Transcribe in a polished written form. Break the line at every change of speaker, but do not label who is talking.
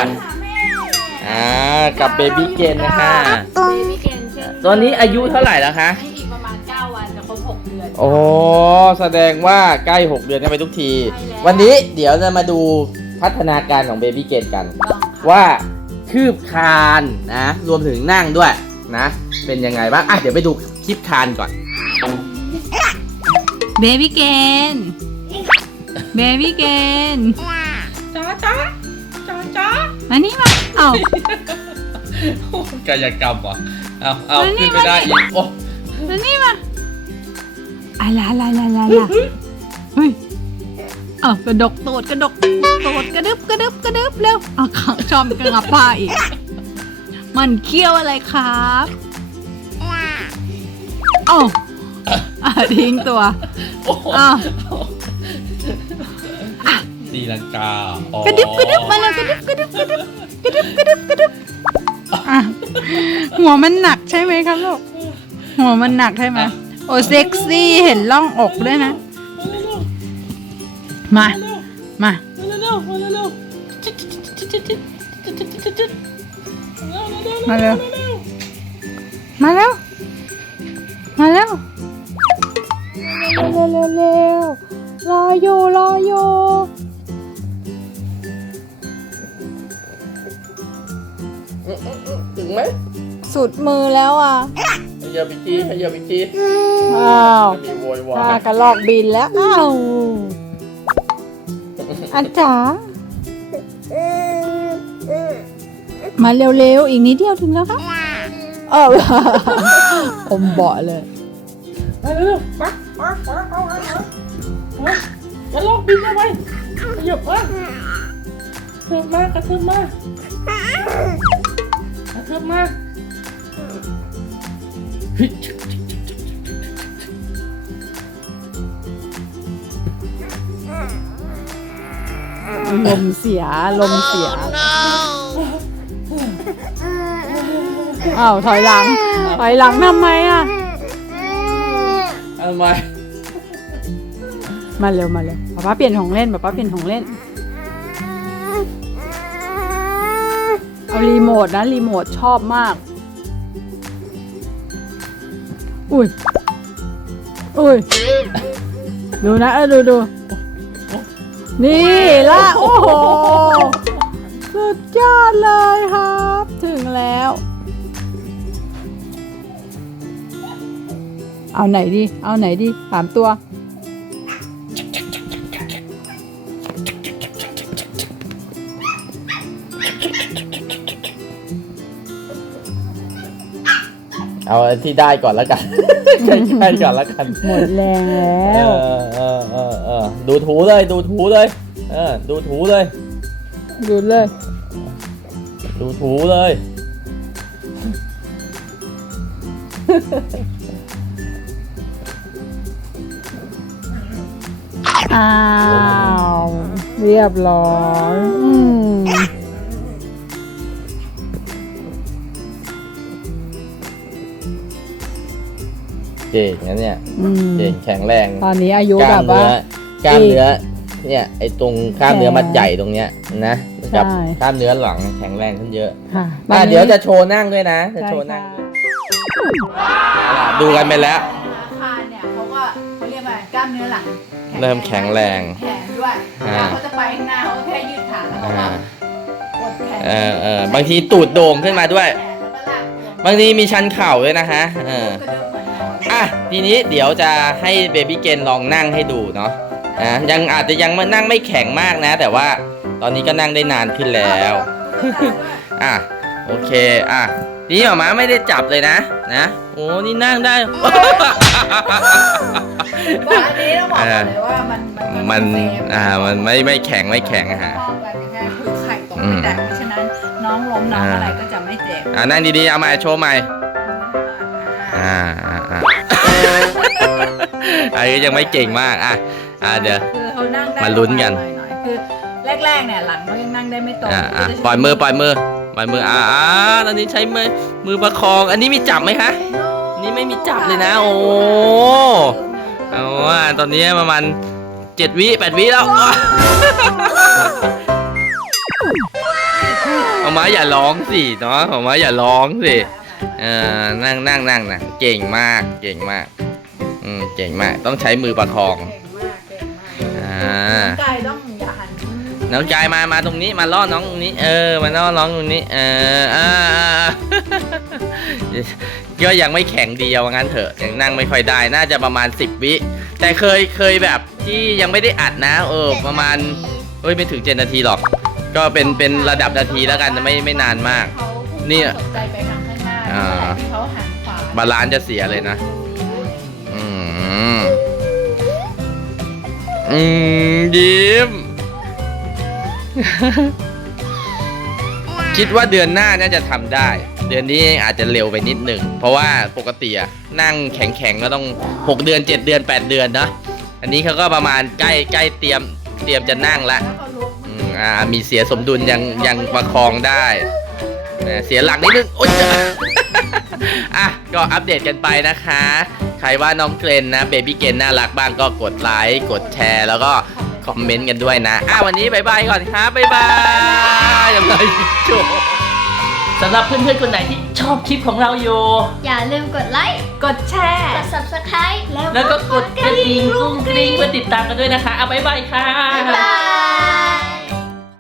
กับเบบี้เกนนะฮะ
เบบี้เกนเช่น
ตอนนี้อายุเท่าไหร่แล้วคะ
ให้อีกประมาณ9 วันจะครบ6 เดือน
โอ้แสดงว่าใกล้6 เดือนกันไปทุกที
ใช่แล้ว
วันนี้เดี๋ยวจะมาดูพัฒนาการของเบบี้เกนกัน ว่าคืบคานนะรวมถึงนั่งด้วยนะเป็นยังไงบ้างเดี๋ยวไปดูคลิปคานก่อน
เบบี้เกนเบบี้เกนจ้ามานี่มาเอ้าก
ายกรรมเหรอเอา
มานี่
ขึ้นไม่ได้อีกโอ้
มานี่มาอะไรเฮ้ยกระดกโตดกระดึบเร็วขังชอมกระงับผ้าอีกมันเคี้ยวอะไรครับทิ้งตัว
โอ้โห
อ้าว
ตีลังกาก
ระดึบมาเลยกระดึบหัวมันหนักใช่ไหมครับลูกหัวมันหนักใช่ไหมโอ้เซ็กซี่เห็นร่องอกด้วยนะมาเร็วมาเร็วรออยู่
ถึงไหม
สุดมือแล้วอ่ะ
ขยับอีกที
อ้าว
มีโวยวา
ตาย กระลอกบินแล้วอ้าวอันจ๋ามาเร็วๆอีกนิดเดียวถึงแล้วครับอมเบาะเลย
มาเร็วๆมาอย่าลอกบินเอาไว้ขยับมากระเทิบม
ลมเสียอ้าวถอยหลังทำไมอ่ะ
ทำไม
มาเร็วป๊าเปลี่ยนของเล่นเอารีโมทนะรีโมทชอบมากอุ้ยดูนะดูนี่ละโอ้โหสุดยอดเลยครับถึงแล้วเอาไหนดี3 ตัว
เอาที่ได้ก่อนแล้วกัน ใกล้ๆก่อนแล้วกัน
หมดแรงแล้ว
ดูถูเลยดูถูเลยดูถูเลย
อ้าวเรียบร้อย
เก่งนะเนี่ยเก่งแข็งแรง
ตอนนี้อายุแบบว่าก
ล้ามเนื้อเนี่ยไอ้ตรงกล้ามเนื้อมัดใหญ่ตรงเนี้ยนะกับกล้ามเนื้อหลังแข็งแรงขึ้นเยอะ
ค่ะ
เดี๋ยวจะโชว์นั่งด้วยนะจะโชว์นั่งดูกันไปแล้ว
คานเนี่ยเขาก็เรียกว่ากล้ามเนื้อหลัง
เริ่มแข็งแรง
แขนด้วยเขาจะไปข้างหน้าเขาแค่ยืดขาแล้วก็กดแขน
บางทีตูดโด่งขึ้นมาด้วย บางทีมีชันเข่าด้วยนะฮะทีนี้เดี๋ยวจะให้เบบี้เกนลองนั่งให้ดูเนาะยังอาจจะยังนั่งไม่แข็งมากนะแต่ว่าตอนนี้ก็นั่งได้นานขึ้นแล้วโอเคนี่หมาไม่ได้จับเลยนะโอ้นี่นั่งได้
อันนี้ต้องบอกเลยว่ามัน
ไม่แข็งฮะ
คือไข่ตกไม่แตกเพราะฉะนั้นน้องล้มน้องอะไรก็จะไม่เจ็บ
นั่งดีๆเอาใหม่โชว์ใหม่อันนี้ยังไม่เก่งมากเดี๋ยว
คือเขานั่งได้
มาลุ้นกัน
คือแรกๆเนี่ยหลังเขายังนั่งได้ไม่ตรง
ปล่อยมือตอนนี้ใช้มือประคองอันนี้มีจับไหมคะนี่ไม่มีจับเลยนะโอ้เอาว่าตอนนี้ประมาณ7 วิ 8 วิแล้วมาอย่าร้องสิเนาะหมาอย่าร้องสินั่งเก่งมากเก่งมากเก่งมากต้องใช้มือประคอง
เก่งมากน้องกายต้องอย่าหัน
น้องกายมาตรงนี้มาล่อน้องตรงนี้มาล่อน้องตรงนี้ก็ยังไม่แข็งดีเอางั้นเถอะยังนั่งไม่ค่อยได้น่าจะประมาณ10 วิแต่เคยแบบที่ยังไม่ได้อัดนะประมาณไม่ถึง7 นาทีหรอกก็เป็นระดับนาทีแล้วกันไม่นานมากเนี่ย
สนใจไปทางข้างหน้าที่เขาหันขวา
บาลานซ์จะเสียเลยนะยิ้ม คิดว่าเดือนหน้าน่าจะทำได้เดือนนี้อาจจะเร็วไปนิดหนึ่งเพราะว่าปกติอะนั่งแข็งๆก็ต้อง6 เดือน7 เดือน8 เดือนนะอันนี้เขาก็ประมาณใกล้เตรียมจะนั่งละมีเสียสมดุลยังประคองได้เสียหลักนิดนึงโอ๊ย อ่ะก็อัปเดตกันไปนะคะใครว่าน้องเกรนนะเบบี้เกรนน่ารักบ้างก็กดไลค์กดแชร์แล้วก็คอมเมนต์กันด้วยนะวันนี้บายบายก่อนครับบายบายยังไงโจสำหรับเพื่อนๆคนไหนที่ชอบคลิปของเราอยู่
อย่าลืมกดไลค์
กดแชร์
กด subscribe
แล้วก็กดกระดิ่งกรุ้งกริ้งเพื่อติดตามกันด้วยนะคะบายบายค่ะ
บ๊ายบาย